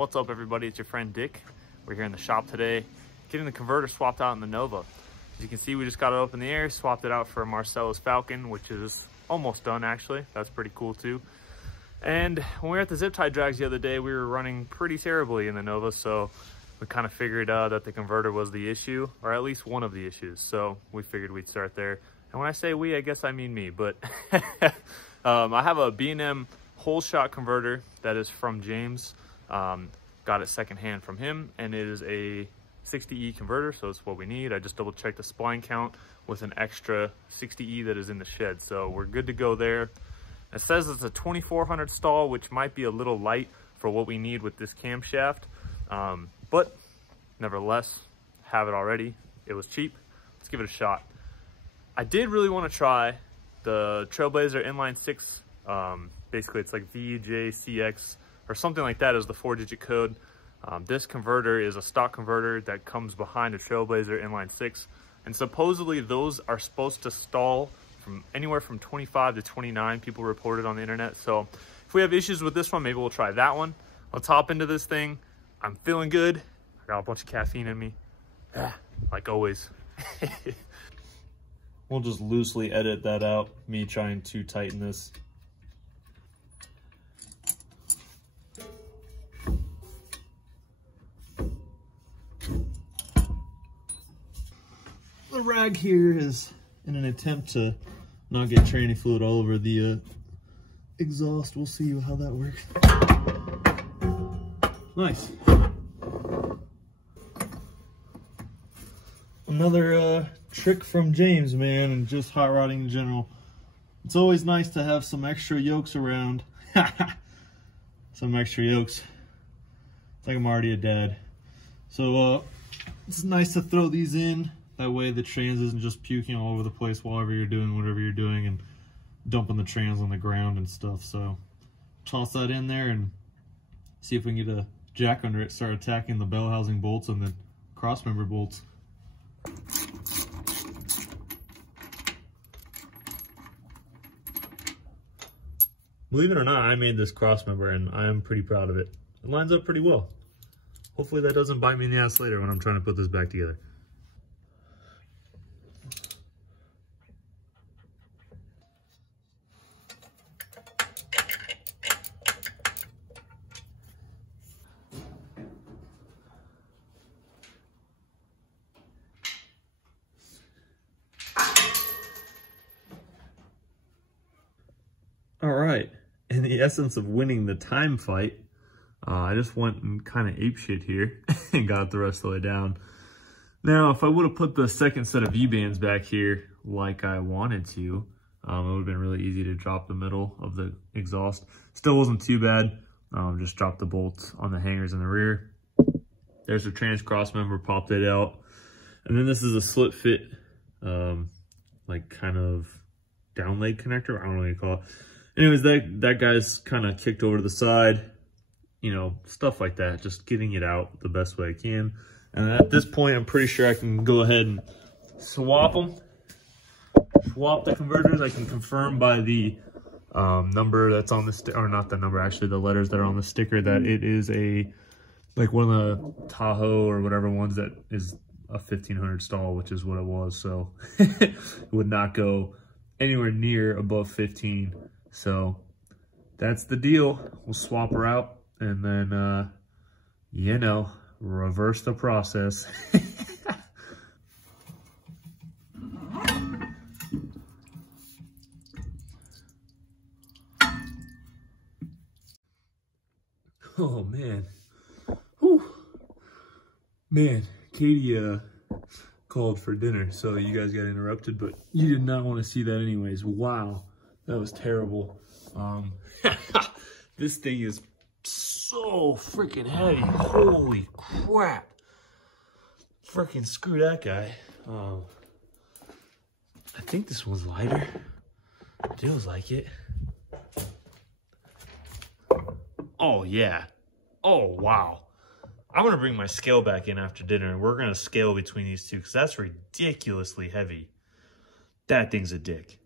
What's up, everybody? It's your friend Dick. We're here in the shop today, getting the converter swapped out in the Nova. As you can see, we just got it up in the air, swapped it out for Marcelo's Falcon, which is almost done actually. That's pretty cool too. And when we were at the zip tie drags the other day, we were running pretty terribly in the Nova, so we kind of figured that the converter was the issue, or at least one of the issues. So we figured we'd start there. And when I say we, I guess I mean me, but I have a B&M whole shot converter that is from James. Got it secondhand from him, and it is a 60E converter, so it's what we need. I just double checked the spline count with an extra 60E that is in the shed, so we're good to go there. It says it's a 2400 stall, which might be a little light for what we need with this camshaft, but nevertheless, have it already. It was cheap. Let's give it a shot. I did really want to try the Trailblazer inline 6. Basically, it's like VJCX or something like that is the 4-digit code. This converter is a stock converter that comes behind a Trailblazer inline 6. And supposedly those are supposed to stall from anywhere from 25 to 29, people reported on the internet. So if we have issues with this one, maybe we'll try that one. Let's hop into this thing. I'm feeling good. I got a bunch of caffeine in me, like always. We'll just loosely edit that out, me trying to tighten this. The rag here is in an attempt to not get tranny fluid all over the exhaust. We'll see how that works. Nice. Another trick from James, man, and just hot rodding in general. It's always nice to have some extra yokes around. Some extra yokes. It's like I'm already a dad. So it's nice to throw these in. That way the trans isn't just puking all over the place whatever you're doing and dumping the trans on the ground and stuff. So toss that in there and see if we can get a jack under it, start attacking the bell housing bolts and the crossmember bolts. Believe it or not, I made this crossmember and I am pretty proud of it. It lines up pretty well. Hopefully that doesn't bite me in the ass later when I'm trying to put this back together. All right, in the essence of winning the time fight, I just went and kind of apeshit here and got the rest of the way down. Now, if I would have put the second set of V-bands back here like I wanted to, it would have been really easy to drop the middle of the exhaust. Still wasn't too bad. Just dropped the bolts on the hangers in the rear. There's the trans cross member, popped it out. And then this is a slit fit, like kind of down leg connector. I don't know what you call it. Anyways, that guy's kind of kicked over to the side, you know, stuff like that, just getting it out the best way I can. And at this point, I'm pretty sure I can go ahead and swap them. Swap the converters. I can confirm by the number that's on the sticker, or not the number, actually, the letters that are on the sticker, that it is like one of the Tahoe or whatever ones that is a 1500 stall, which is what it was. So it would not go anywhere near above 15. So that's the deal. We'll swap her out and then, you know, reverse the process. Oh, man. Whew. Man, Katie called for dinner, so you guys got interrupted, but you did not want to see that anyways. Wow. That was terrible. This thing is so freaking heavy. Holy crap. Freaking screw that guy. I think this one's lighter. Feels like it. Oh, yeah. Oh, wow. I'm going to bring my scale back in after dinner, and we're going to scale between these two because that's ridiculously heavy. That thing's a dick.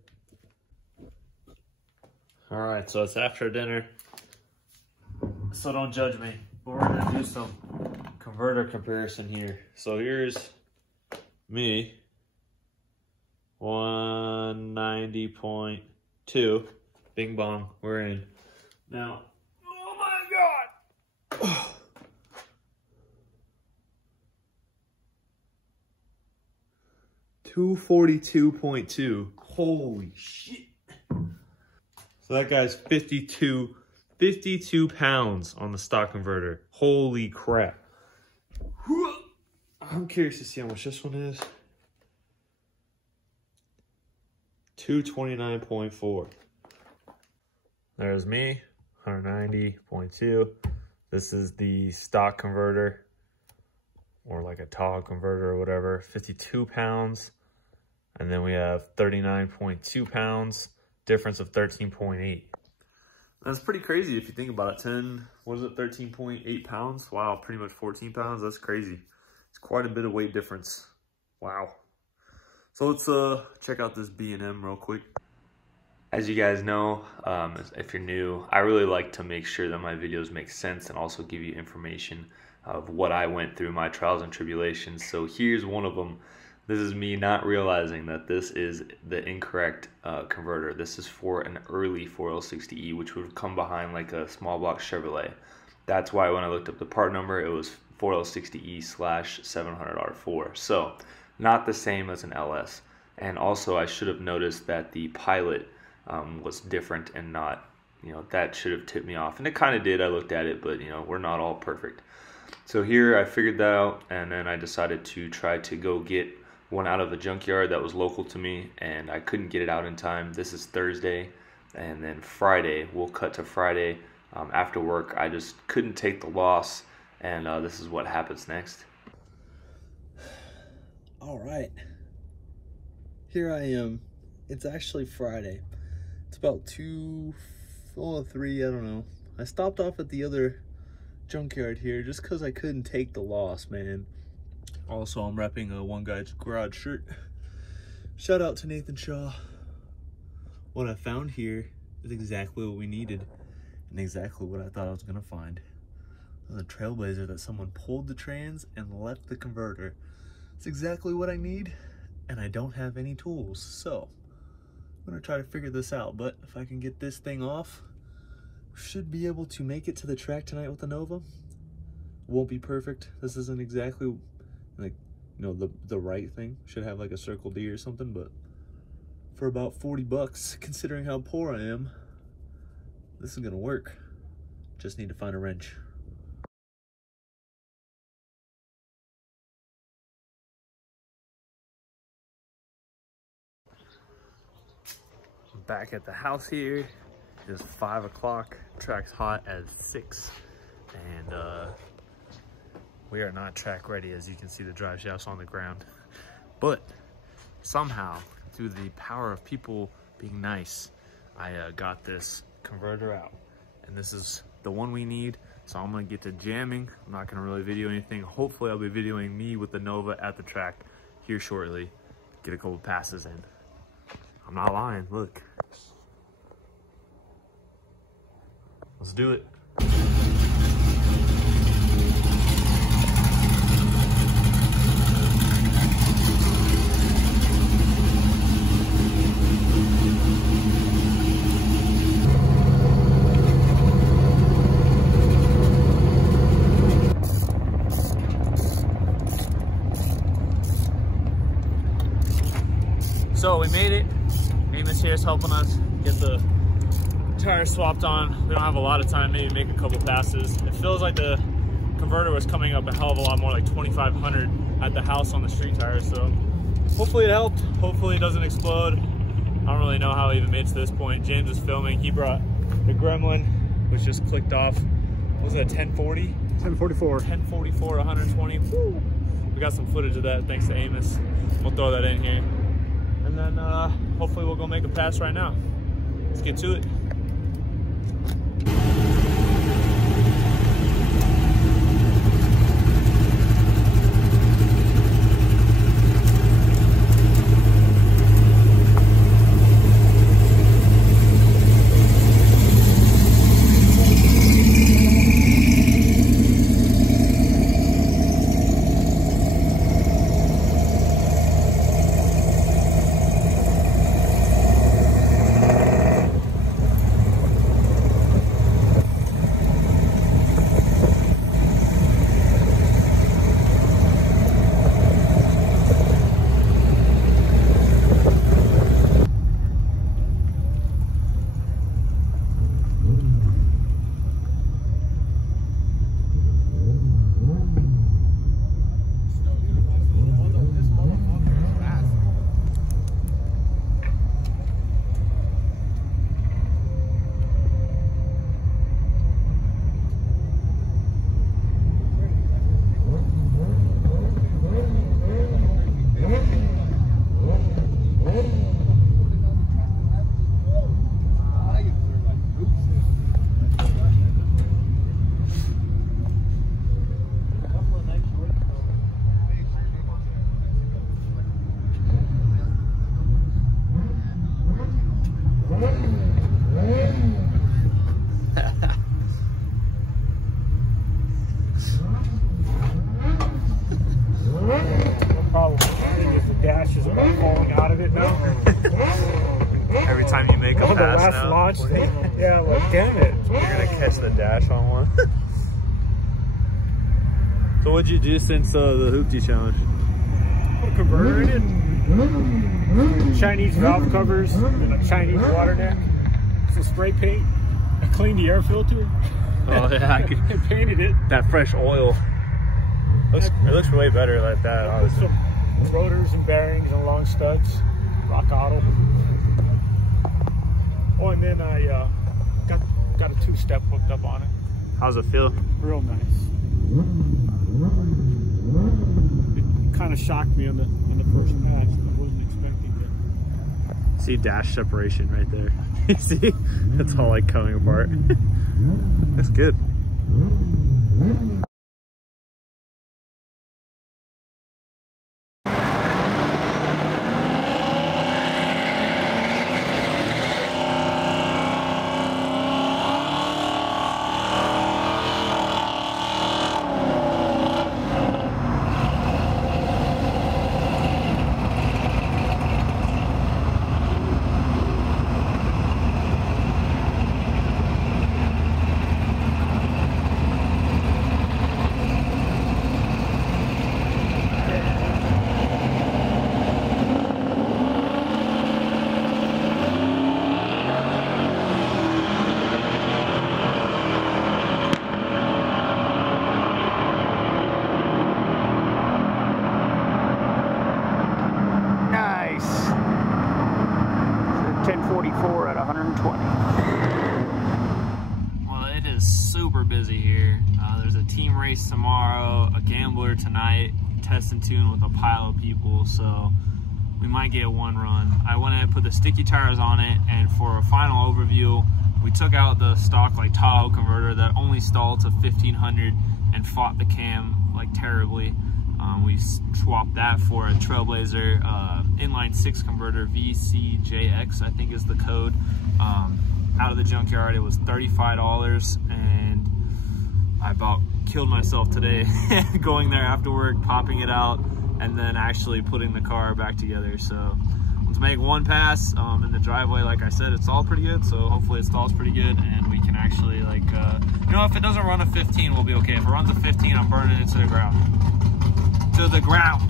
All right, so it's after dinner, so don't judge me. We're gonna do some converter comparison here. So here's me, 190.2, bing bong, we're in. Now, oh my God. 242.2, holy shit. So that guy's 52 pounds on the stock converter. Holy crap. I'm curious to see how much this one is. 229.4. There's me, 190.2. This is the stock converter, or like a toggle converter or whatever, 52 pounds. And then we have 39.2 pounds, difference of 13.8. That's pretty crazy if you think about it. 13.8 pounds? Wow, pretty much 14 pounds. That's crazy. It's quite a bit of weight difference. Wow. So let's check out this B&M real quick. As you guys know, if you're new, I really like to make sure that my videos make sense and also give you information of what I went through, my trials and tribulations. So here's one of them. This is me not realizing that this is the incorrect converter. This is for an early 4L60E, which would come behind like a small block Chevrolet. That's why when I looked up the part number, it was 4L60E/700R4. So not the same as an LS. And also I should have noticed that the pilot was different and not, that should have tipped me off. And it kind of did. I looked at it, but we're not all perfect. So here I figured that out, and then I decided to try to go get one out of a junkyard that was local to me, and I couldn't get it out in time. This is Thursday, and then Friday, we'll cut to Friday after work. I just couldn't take the loss, and this is what happens next. All right, here I am. It's actually Friday. It's about 2:03, I don't know. I stopped off at the other junkyard here just because I couldn't take the loss, man. Also, I'm repping a One Guy's Garage shirt. Shout out to Nathan Shaw. What I found here is exactly what we needed and exactly what I thought I was gonna find. The Trailblazer that someone pulled the trans and left the converter. It's exactly what I need, and I don't have any tools, so I'm gonna try to figure this out. But if I can get this thing off, should be able to make it to the track tonight with the Nova. Won't be perfect. This isn't exactly like, the right thing. Should have like a Circle D or something, but for about 40 bucks, considering how poor I am, this is gonna work. Just need to find a wrench. I'm back at the house here. It is 5 o'clock. Track's hot as 6, and we are not track ready. As you can see, the drive shaft's on the ground. But somehow, through the power of people being nice, I got this converter out. And this is the one we need. So I'm gonna get to jamming. I'm not gonna really video anything. Hopefully I'll be videoing me with the Nova at the track here shortly. Get a couple passes in. I'm not lying, look. Let's do it. So we made it. Amos here is helping us get the tires swapped on. We don't have a lot of time, maybe make a couple passes. It feels like the converter was coming up a hell of a lot more, like 2,500 at the house on the street tires. So hopefully it helped. Hopefully it doesn't explode. I don't really know how I even made it to this point. James is filming. He brought the Gremlin, which just clicked off. What was it, 1040? 1044. 1044, 120. Woo. We got some footage of that thanks to Amos. We'll throw that in here. And then hopefully we'll go make a pass right now. Let's get to it. time you make a pass the last now. launch thing. Yeah, like damn it. You're gonna catch the dash on one. So what'd you do since the Hooptie challenge? Put a converter in it. Chinese valve covers and a Chinese water neck. Some spray paint. I cleaned the air filter. Oh yeah, I painted it. that fresh oil. It looks way better like that, honestly. Some rotors and bearings and long studs. Rock Auto. Oh, and then I got a two-step hooked up on it. How's it feel? Real nice. It kind of shocked me on the first pass. I wasn't expecting it. See dash separation right there. You see? It's all like coming apart. That's good. Well, it is super busy here. There's a team race tomorrow, a gambler tonight, test and tune with a pile of people, so we might get one run. I went ahead and put the sticky tires on it, and for a final overview, we took out the stock like Tahoe converter that only stalled to 1500 and fought the cam like terribly. We swapped that for a Trailblazer inline 6 converter, VCJX I think is the code. Out of the junkyard, it was $35, and I about killed myself today going there after work, popping it out, and then actually putting the car back together. So let's make one pass in the driveway. Like I said, it's all pretty good, so hopefully it stalls pretty good, and we can actually like you know, if it doesn't run a 15, we'll be okay. If it runs a 15, I'm burning it to the ground. To the ground.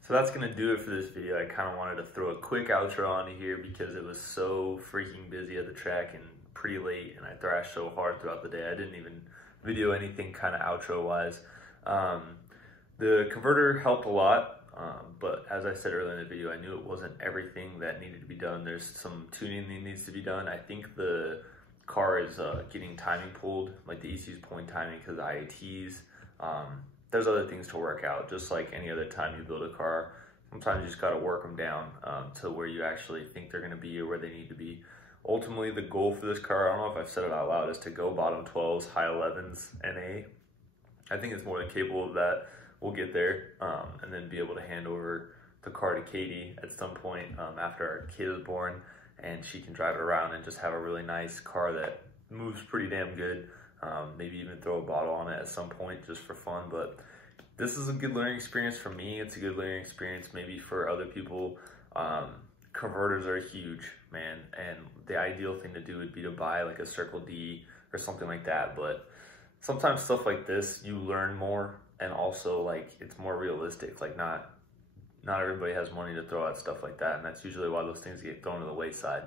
So that's gonna do it for this video. I kind of wanted to throw a quick outro on here because it was so freaking busy at the track and pretty late, and I thrashed so hard throughout the day. I didn't even video anything kind of outro wise. The converter helped a lot, but as I said earlier in the video, I knew it wasn't everything that needed to be done. There's some tuning that needs to be done. I think the car is getting timing pulled, like the ECU's pulling timing because of the IATs. There's other things to work out, just like any other time you build a car. Sometimes you just got to work them down to where you actually think they're going to be or where they need to be. Ultimately, the goal for this car, I don't know if I've said it out loud, is to go bottom 12s, high 11s, NA. I think it's more than capable of that. We'll get there and then be able to hand over the car to Katie at some point after our kid is born, and she can drive it around and just have a really nice car that moves pretty damn good. Maybe even throw a bottle on it at some point just for fun. But this is a good learning experience for me. It's a good learning experience maybe for other people. Converters are huge, man, and the ideal thing to do would be to buy like a Circle D or something like that. But sometimes stuff like this, you learn more, and also like it's more realistic. Like not everybody has money to throw at stuff like that, and that's usually why those things get thrown to the wayside.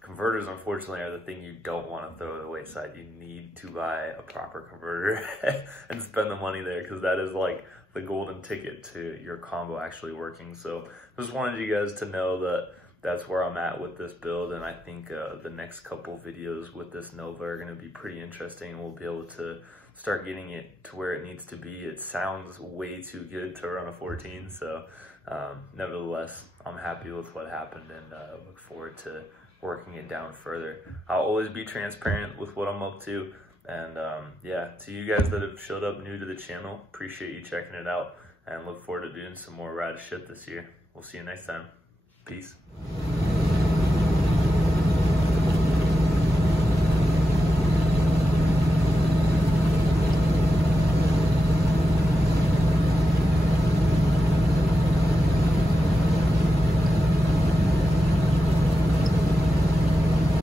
Converters, unfortunately, are the thing you don't want to throw to the wayside. You need to buy a proper converter and spend the money there, because that is like the golden ticket to your combo actually working. So just wanted you guys to know that that's where I'm at with this build, and I think the next couple videos with this Nova are gonna be pretty interesting. We'll be able to start getting it to where it needs to be. It sounds way too good to run a 14, so nevertheless, I'm happy with what happened and look forward to working it down further. I'll always be transparent with what I'm up to, and yeah, to you guys that have showed up new to the channel, appreciate you checking it out, and look forward to doing some more rad shit this year. We'll see you next time. Peace.